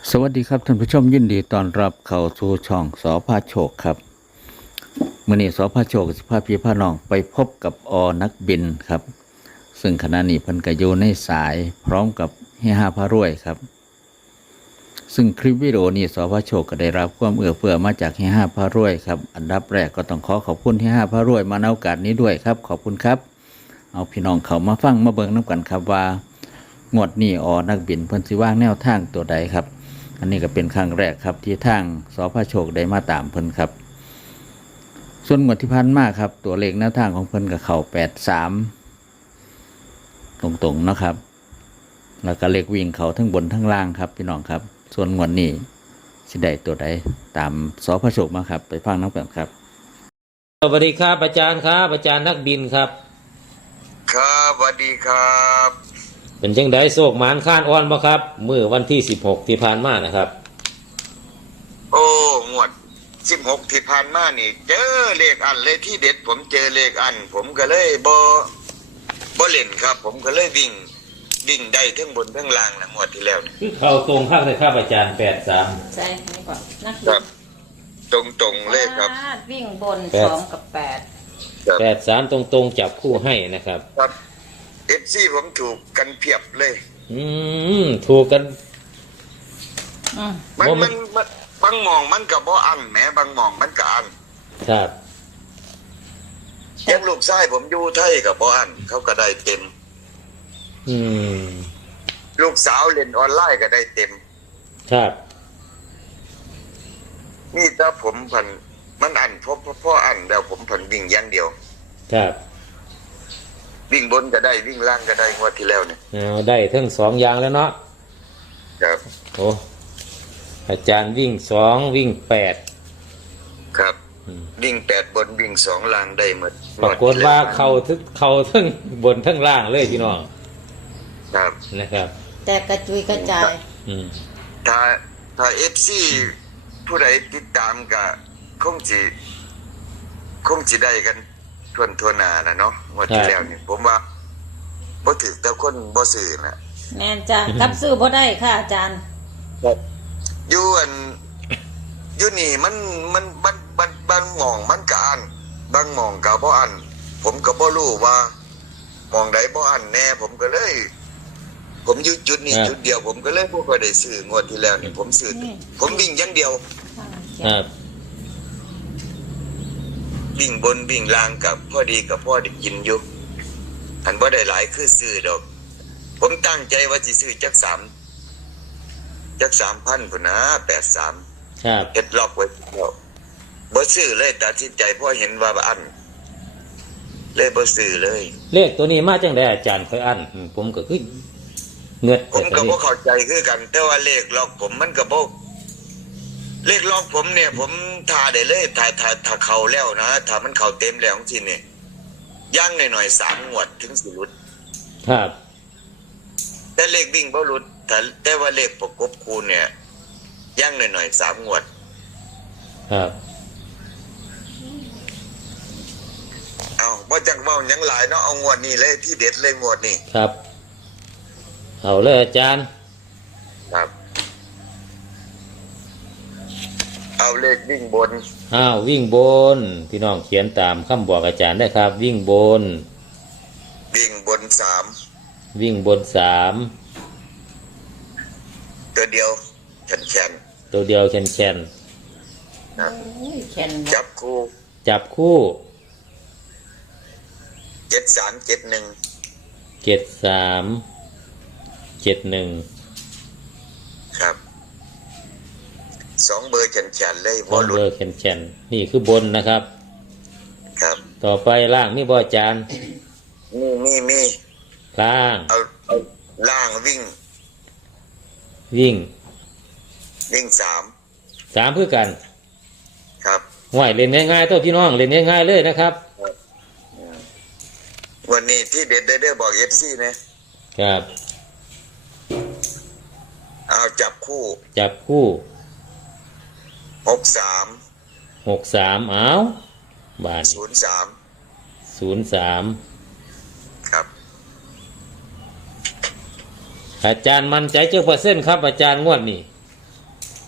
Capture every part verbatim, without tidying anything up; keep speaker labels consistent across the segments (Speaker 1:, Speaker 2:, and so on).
Speaker 1: สวัสดีครับท่านผู้ชมยินดีต้อนรับเข้าสู่ช่องสอพาโชคครับมื่อนี้สอพาโชคสิพาพี่พาน้องไปพบกับอนักบินครับซึ่งขณะนี้เพิ่นก็อยู่ในสายพร้อมกับเฮียห้าพารวยครับซึ่งคลิปวิดีโอนี้สอพาโชคก็ได้รับความเอื้อเฟื้อมาจากเฮียห้าพารวยครับอันดับแรกก็ต้องขอขอบคุณเฮียห้าพารวยมาในโอกาสนี้ด้วยครับขอบคุณครับเอาพี่น้องเข้ามาฟังมาเบิ่งน้ำกันครับว่างวดนี้อนักบินเพิ่นสิวางแนวทางตัวใดครับอันนี้ก็เป็นครั้งแรกครับที่ทางสพโชคได้มาตามเพิ่นครับส่วนงวดที่ผ่านมาครับตัวเลขแนวทางของเพิ่นก็เข้าแปดสามตรงๆนะครับแล้วก็เลขวิ่งเขาทั้งบนทั้งล่างครับพี่น้องครับส่วนงวดนี้สิได้ตัวใดตามสพโชคมาครับไปฟังน้ำกันครับ
Speaker 2: สวัสดีครับอาจารย์ครับอาจารย์นักบินครับ
Speaker 3: ครับสวัสดีครับ
Speaker 2: เป็นจังไดโศกหมานข้านอ้อนบ่ครับเมื่อวันที่สิบหกที่ผ่านมานะครับ
Speaker 3: โอ้งวดสิบหกที่ผ่านมานี่เจอเลขอันเลยที่เด็ดผมเจอเลขอันผมก็เลยบ่บ่เล่นครับ ผมก็เลยวิ่งวิ่งได้ทั้งบนทั้งล่างนะงวดที่แล้ว
Speaker 2: คือเข้าตรงข้างเลยครับอาจารย์แปดสาม
Speaker 4: ใช่นี่ก่อนนัก
Speaker 3: ครับตรงตรงเลยครับ
Speaker 4: วิ่งบนสองกับแปด
Speaker 2: แปดสามตรงตรงจับคู่ให้นะครับ
Speaker 3: ครับเอฟซีผมถูกกันเพียบเลย
Speaker 2: อืมถูกกัน
Speaker 3: มันมันบางหมองมันกับบ่อันแหมบางหมองมันก็อัน
Speaker 2: ครับ
Speaker 3: ยังลูกชายผมอยู่ไทยกับบ่อันเขาก็ได้เต็ม
Speaker 2: อืม
Speaker 3: ลูกสาวเล่นออนไลน์ก็ได้เต็ม
Speaker 2: ครับ
Speaker 3: นี่ถ้าผมผันมันอันเพราะพ่ออันแล้วผมผันวิ่งอย่างเดียว
Speaker 2: ครับ
Speaker 3: วิ่งบนก็ได้วิ่งล่างก็ได้งวดที่แล้วเนี่ย
Speaker 2: เอาได้ทั้งสองอย่างแล้วเนาะ
Speaker 3: ครับ
Speaker 2: โอ้อาจารย์วิ่งสองวิ่งแปด
Speaker 3: ครับวิ่งแปดบนวิ่งสองล่างได้หมด
Speaker 2: ปรากฏว่าเขาทั้งเขาทั้งบนทั้งล่างเลยพี่น้อง
Speaker 3: ครับ
Speaker 2: นะครับ
Speaker 4: แต่กระจุยกระจาย
Speaker 3: ถ้าถ้าเอฟซีผู้ใดติดตามก็คงสิคงสิได้กันทวนทวนหน้านะเนาะงวดที่แล้วนี่ผมว่าบ่ถือแต่คนบ่ซื้อนะ
Speaker 4: แม่นจ้ะกับซื้อบ่ได้ค่ะอาจารย์
Speaker 3: อยู่อันอยู่นี่มันมันมันมันบางหม่องมันก็อันบางหม่องก็บ่อันผมก็บ่รู้ว่าหม่องใดบ่อันแน่ผมก็เลยผมอยู่จุดนี้จุดเดียวผมก็เลยบ่ค่อยได้ซื้องวดที่แล้วนี่ผมซื้อผมวิ่งอย่างเดียว
Speaker 2: ครับ
Speaker 3: วิ่งบนวิ่งล่างกับพอดีกับพ่อได้กินอยู่อันบ่ได้หลายคือซื้อดอกผมตั้งใจว่าสิซื้อจักสามจักสามพันพุ่นนะแปดสาม
Speaker 2: ครับ
Speaker 3: เฮ็ดล็อกไว้แล้วบ่ซื้อเลยตัดสินใจเพราะเห็นว่าอันเลยบ่ซื้อเลย
Speaker 2: เลขตัวนี้มาจังได๋อาจารย์ค่อยอันผมก็คือเงือด
Speaker 3: ผมก็บ่เข้าใจคือกันแต่ว่าเลขล็อกผมมันก็บ่เลขล็อกผมเนี่ยผมทาได้เลยถ้าถ้าถ้าเข้าแล้วนะถ้ามันเข้าเต็มแล้วจริงๆนี่ย่างหน่อยๆสามงวดถึงสิหลุด
Speaker 2: ครับ
Speaker 3: แต่เลขวิ่งบ่หลุดแต่แต่ว่าเลขประกบคูณเนี่ยย่างหน่อยๆสามงวด
Speaker 2: ครับ
Speaker 3: เอาบ่จังเว้าหยังหลายเนาะเอางวดนี้เลยที่เด็ดเลยงวดนี้
Speaker 2: ครับเอาเลยอาจารย์
Speaker 3: ครับเอาเลขวิ่งบน
Speaker 2: อ้าววิ่งบนพี่น้องเขียนตามคำบอกอาจารย์ได้ครับวิ่งบน
Speaker 3: วิ่งบนสาม
Speaker 2: วิ่งบนสาม
Speaker 3: ตัวเดียวแขนแขน
Speaker 2: ตัวเดียวแขนแขน
Speaker 3: จับคู่
Speaker 2: จับคู่
Speaker 3: เจ็ดสามเจ็ดหนึ่ง
Speaker 2: เจ็ดสามเจ็ดหนึ่ง
Speaker 3: ครับสองเบอร์แขนแขนเลย
Speaker 2: สองเบอร์แขนแขนนี่คือบนนะครับ
Speaker 3: ครับ
Speaker 2: ต่อไปล่างนี่บ่อาจารย์
Speaker 3: มีมีมี
Speaker 2: ล่าง
Speaker 3: เอาเอาล่างวิ่ง
Speaker 2: วิ่ง
Speaker 3: วิ่งสาม
Speaker 2: สามเพื่อกัน
Speaker 3: ครับ
Speaker 2: ไหวเล่นง่ายๆตัวพี่น้องเล่นง่ายๆเลยนะครับ
Speaker 3: วันนี้ที่เด็ดได้บอกเอฟซีนะครับเอาจับคู่
Speaker 2: จับคู่
Speaker 3: หกสาม
Speaker 2: หกสามเอาบาท
Speaker 3: ศูนย์สาม
Speaker 2: ศูนย์สาม
Speaker 3: ครับ
Speaker 2: อาจารย์มั่นใจเจ้าเปอร์เซ็นต์ครับอาจารย์งวดนี้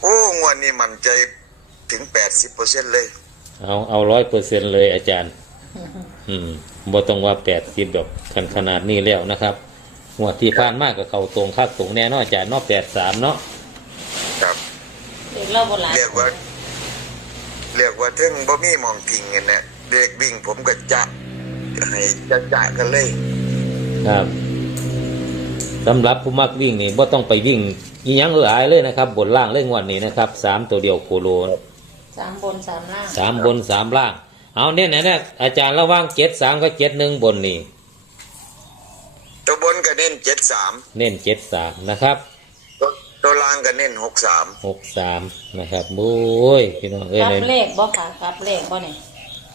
Speaker 3: โอ้งวดนี้มันใจถึงแปดสิบเปอร์เซ็นต์เลย
Speaker 2: เอาเอาร้อยเปอร์เซ็นต์เลยอาจารย์ อืมบ่ต้องว่าแปดสิบดอกขนขนาดนี้แล้วนะครับงวดที่ผ่านมากกับเขาตรงคักตรงแน่เนอนอาจารย์เนอแปดสามเนาะ
Speaker 3: ครับ
Speaker 4: เด็กเล่าโบราณ
Speaker 3: เรียกว่าเรียกว่าถึงบ่มีหมองทิ้งกันเนี่ยเด็กวิ่งผมก็จะให้จะจะกันเลย
Speaker 2: ครับสำหรับผู้มักวิ่งนี่บ่ต้องไปวิ่งอีหยังหลายเลยนะครับ บนล่างเลยงวดนี้นะครับสามตัวเดียวโคโล
Speaker 4: สามบนสามล่าง
Speaker 2: สามบนสามล่าง เอาเนี่ยนะเนี่ยอาจารย์ระว่างเจ็ดสามกับเจ็ดหนึ่งบนนี่
Speaker 3: ตัวบนก็เน้นเจ็ดสาม
Speaker 2: เน้นเจ็ดสามนะครับ
Speaker 3: ตัวตัวล่างก็เน้นหกสาม
Speaker 2: หกสามนะครับโอ้ยพี่น้องเอ้ย
Speaker 4: กลับ
Speaker 2: เลย
Speaker 4: เลขบ่ค่ะกลับเลขบ่เนี่ย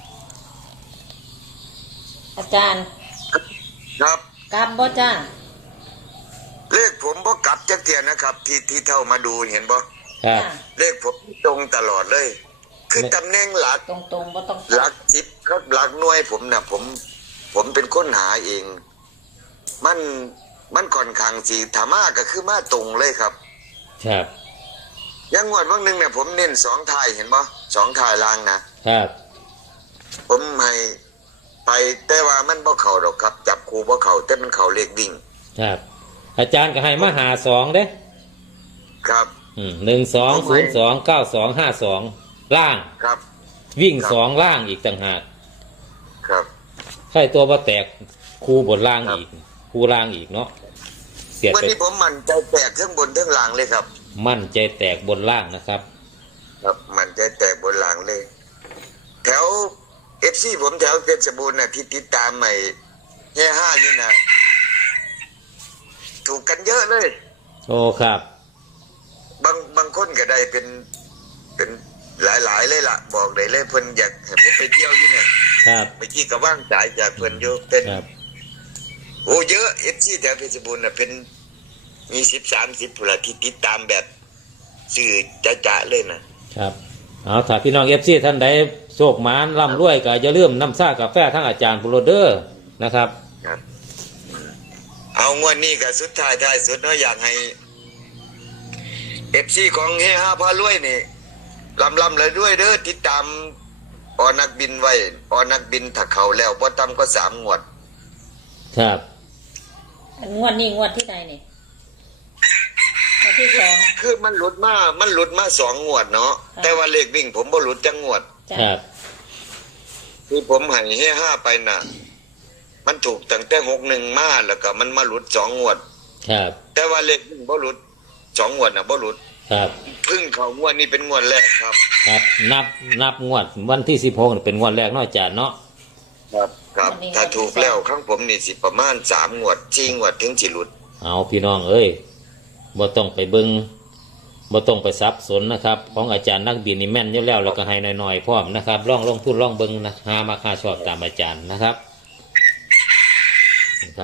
Speaker 4: อาจารย์
Speaker 3: ครับ
Speaker 4: กลับบ่จ้า
Speaker 3: เลขผมบ่กลับจักเทียนะครับ ที่ที่เท่ามาดูเห็นบ่
Speaker 2: ครับ
Speaker 4: จ้า
Speaker 3: เลขผมตรงตลอดเลย คือตำแหน่งหลัก
Speaker 4: ตรงตรงๆบ่ต้อง
Speaker 3: หลักจิบครับหลักหน่วยผมนะผม ผมเป็นค้นหาเอง มันมันค่อนข้างสีถามาก็คือมาตรงเลยครับ
Speaker 2: ครับ
Speaker 3: อยังงวดวันหนึ่งเนี่ยผมเน้นสองทายเห็นบ่สองทายล่างนะครับ ผมให้ไปแต่ว่ามันบ่เข่าดอกครับ จับคูบ่เข่าแต่มันเข่าเลขวิ่ง
Speaker 2: ครับ อาจารย์ก็ให้มาหาสองเด้
Speaker 3: ครับ
Speaker 2: อืมหนึ่งสองศูนย์สองเก้าสองห้าสองล่าง
Speaker 3: ครับ
Speaker 2: วิ่ง
Speaker 3: ครับ
Speaker 2: สองล่างอีกต่างหาก
Speaker 3: ครับ
Speaker 2: ใช่ตัวว่าแตกคูบนล่าง
Speaker 3: ครับ
Speaker 2: อีกคูล่างอีกเนาะเสียด
Speaker 3: วัน
Speaker 2: ไป
Speaker 3: นี้ผมมันใจแตกทั้งบนทั้งล่างเลยครับ
Speaker 2: มั่นใจแตกบนล่างนะครับ
Speaker 3: ครับ มันใจแตกบนล่างเลย แถวเอฟซีผมแถวเพชรบูรณ์น่ะที่ติดตามใหม่แห่ห้าอยู่น่ะถูกกันเยอะเลย
Speaker 2: โอ้ครับ
Speaker 3: บางบางคนก็ได้เป็นเป็นหลายๆเลยล่ะ บอกได้เลยเพิ่นอยากให้ผมไปเที่ยวอยู่เนี่ย
Speaker 2: ครับ
Speaker 3: เมื่อกี้ก็ว่างสายจากเพิ่นอยู่เป็น
Speaker 2: ครับ
Speaker 3: โอ้เยอะเอฟซีแถวเพชรบูรณ์น่ะเป็นมีสิบสามสิบผู้ละที่ติดตามแบบสื่อจะๆเลยนะครับ
Speaker 2: เอาถ้าพี่น้องเอฟซีท่านใดโชคหมานร่ำรวยก็อย่าลืมน้ำซ่ากาแฟทั้งอาจารย์บุโรเดอร์นะครับ
Speaker 3: ครับ เอางวดนี้ก็สุดท้ายท้ายสุดเนาะอยากให้เอฟซีของเฮฮาพารวยนี่ลำลำเลยด้วยเด้อติดตามออนักบินไว้ออนักบินถ้าเขาแล้วบ่ต่ำก็สามงวด
Speaker 2: ครับ
Speaker 4: งวดนี้งวดที่ใดนี่งวดที่สอง
Speaker 3: คือมันหลุดมา มันหลุดมาสองงวดเนาะ
Speaker 4: ค่ะ
Speaker 3: แต่ว่าเลขวิ่งผมบ่หลุดจังงวด
Speaker 4: จ้า
Speaker 2: ครับ
Speaker 3: คือผมให้เฮห้าไปน่ะ มันถูกตั้งแต่หกหนึ่งมาแล้วก็มันมาหลุดสองงวด
Speaker 2: ครับ
Speaker 3: แต่ว่าเลขวิ่งบ่หลุดสองงวดน่ะบ่หลุด
Speaker 2: ครับ
Speaker 3: เพึ่งเข้างวดนี้เป็นงวดแรกครับ
Speaker 2: ครับนับนับงวดวันที่สิบหกเป็นงวดแรกเนาะอาจารย์เนาะ
Speaker 3: ครับ ครับ ถ้าถูกแล้วข้างผมนี่สิประมาณสามงวดสี่งวดถึงสิหลุด
Speaker 2: เอาพี่น้องเอ้ยบ่ต้องไปเบิงบ่ต้องไปซับสนนะครับ ของอาจารย์นักบินนี่แม่นอยู่แล้วแล้วก็ให้น้อยๆพร้อมนะครับลองลงทุนลองเบิงนะหามาค่าชอบตามอาจารย์นะครับนะครับ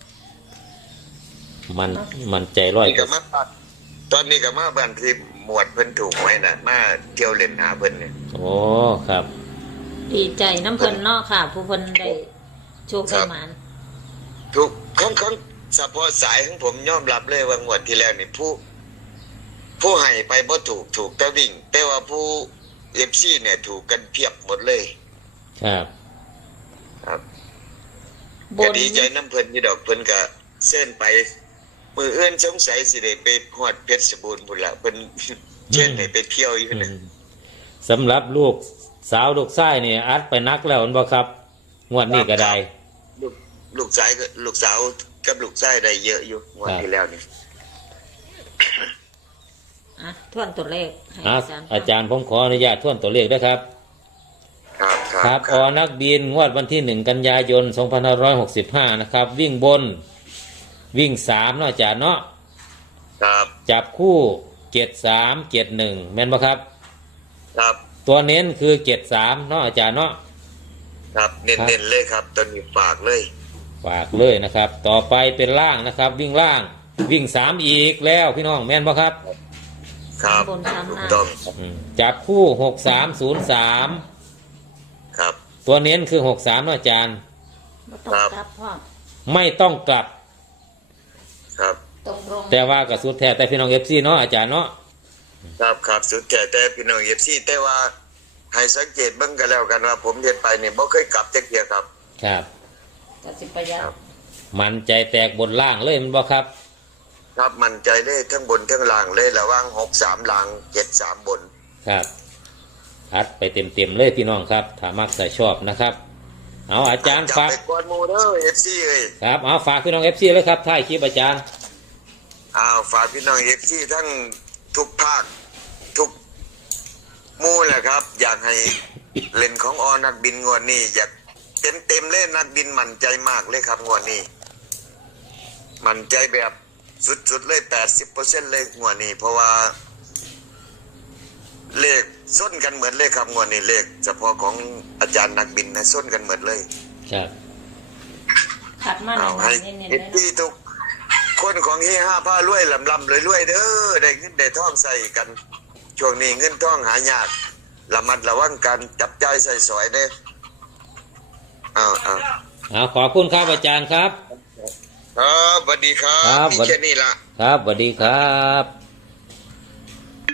Speaker 2: มันมันใจร้อย
Speaker 3: นี่ก็มาตอนนี้ก็มาบ้านที่หมวดเพิ่นถูกไว้น่ะมาเที่ยวเล่นหาเพิ่นเนี่ย
Speaker 2: โอ้ครับ
Speaker 4: ดีใจน้ำเพิ่นเนาะค่ะ ผู้เพิ่นได้โชคได้หมาน
Speaker 3: ถูกครั้งครั้งเฉพาะสายของผมยอมรับเลยว่างวดที่แล้วนี่ผู้ ผู้ให้ไปบ่ถูกถูกแต่วิ่ง แต่ว่าผู้เอฟซีเนี่ยถูกกันเพียบหมดเลย
Speaker 2: ครับ
Speaker 3: ครับ
Speaker 4: บ
Speaker 3: ก็
Speaker 4: น
Speaker 3: ดีใจน้ำเพิ่นอยู่ดอกเพิ่นก็เส้นไป มือเอื้อนสงสัยสิได้ไปฮอดเพชรบูรณ์พุ่นละเพิ่น เชิญให้ไปเที่ยวอยู่นะ
Speaker 2: สำหรับลูกสาวลูกชายนี่อัดไปนักแล้วเห็นบ่ครับ งวดนี้ก็ได้
Speaker 3: ลูกลูกชายก็ลูกสาวกับลูกชายได้เยอะอยู่งวดที่แล้วนี่
Speaker 4: อ่ะทวนตัวเลขให้
Speaker 2: อ่ะ
Speaker 4: อาจารย์
Speaker 2: อาจารย์ผมขออนุญาตทวนตัวเลขด้วยครับ
Speaker 3: ครับค
Speaker 2: ค
Speaker 3: รั
Speaker 2: รั
Speaker 3: บบ
Speaker 2: อนักบินงวดวันที่หนึ่งกันยายนสองพันห้าร้อยหกสิบห้านะครับ วิ่งบน วิ่งสามเนาะอาจารย์เนาะ
Speaker 3: ครับ
Speaker 2: จับคู่เจ็ดสามเจ็ดหนึ่งแม่นบ่ครับ
Speaker 3: ครับ
Speaker 2: ตัวเน้นคือเจ็ดสามเนาะอาจารย์เนาะ
Speaker 3: ครับเน้นๆเลยครับตอนนี้ฝากเลย
Speaker 2: ฝากเลยนะครับ ต่อไปเป็นล่างนะครับ วิ่งล่าง วิ่งสามอีกแล้วพี่น้องแม่นบ่ครับ
Speaker 3: ครับ
Speaker 4: บนสาม
Speaker 3: ถูก
Speaker 4: ล่าง
Speaker 3: ต้อง
Speaker 2: อืมจับคู่หกสามศูนย์สาม
Speaker 3: ครับ
Speaker 2: ตัวเน้นคือหกสามเนาะอาจารย์
Speaker 4: บ่ต้อง
Speaker 3: ครับ
Speaker 4: กลับพ่อ
Speaker 2: ไม่ต้องกลับ
Speaker 3: ครับ
Speaker 4: ตรงลง
Speaker 2: แต่ว่ากับสุดแท้แต่พี่น้องเอฟซีเนาะอาจารย์เนาะ
Speaker 3: ครับครับสุดแก่แต่พี่น้องเอฟซีแต่ว่าให้สังเกตเบิ่งกันแล้วกันว่าผมเฮ็ดไปนี่บ่เคยกลับจักเที่ยครับ
Speaker 2: ครับ
Speaker 4: ก็สิประหยัด
Speaker 3: ครับ
Speaker 2: มันใจแตกบนล่างเลยมันบ่ครับ
Speaker 3: ครับมั่นใจเลยทั้งบนทั้งล่างเลยระหว่างหกสามล่างเจ็ดสามบน
Speaker 2: ครับอัดไปเต็มๆเลยพี่น้องครับถ้ามักถ้าชอบนะครับ เอาอาจารย์
Speaker 3: จับ
Speaker 2: ฝาก
Speaker 3: ไปกวนหมู่เด้อ เอฟ ซี เอ้ย
Speaker 2: ครับเอาฝากพี่น้องเอฟซีเลยครับท้ายคลิปอาจารย์
Speaker 3: อ้าวฝากพี่น้อง เอฟ ซี ทั้งทุกภาคทุกหมู่แหละครับ อยากให้เล่นของอนักบินงวดนี้อยากเต็มเต็มๆเลยนักบินมั่นใจมากเลยครับงวดนี้มั่นใจแบบสุดๆเลย แปดสิบเปอร์เซ็นต์ เลยงวดนี้ เพราะว่า เลขส้นกันเหมือนเลยครับงวดนี้เลขเฉพาะของอาจารย์นักบินนะส้นกันเหมือนเลย
Speaker 2: ครับ
Speaker 4: ขัดมาหน่
Speaker 3: เอา
Speaker 4: อย
Speaker 3: ให้
Speaker 4: เน้นๆ
Speaker 3: เอ็
Speaker 4: เลย
Speaker 3: ด
Speaker 4: เนาะ
Speaker 3: ดี้ทุกคนของเฮห้าผ้ารวยลำลำรวยรวยๆเด้อได้เงินได้ทองใส่กัน ช่วงนี้เงินทองหายากระมัดระวังการจับจ่ายใส่สอยเด้ออ้าวอ้าว
Speaker 2: เอาขอบคุณครับอาจารย์ครับ
Speaker 3: ครับสวัสดีครับ
Speaker 2: ครับ
Speaker 3: มีแค่นี้ละ
Speaker 2: ครับสวัสดีครับ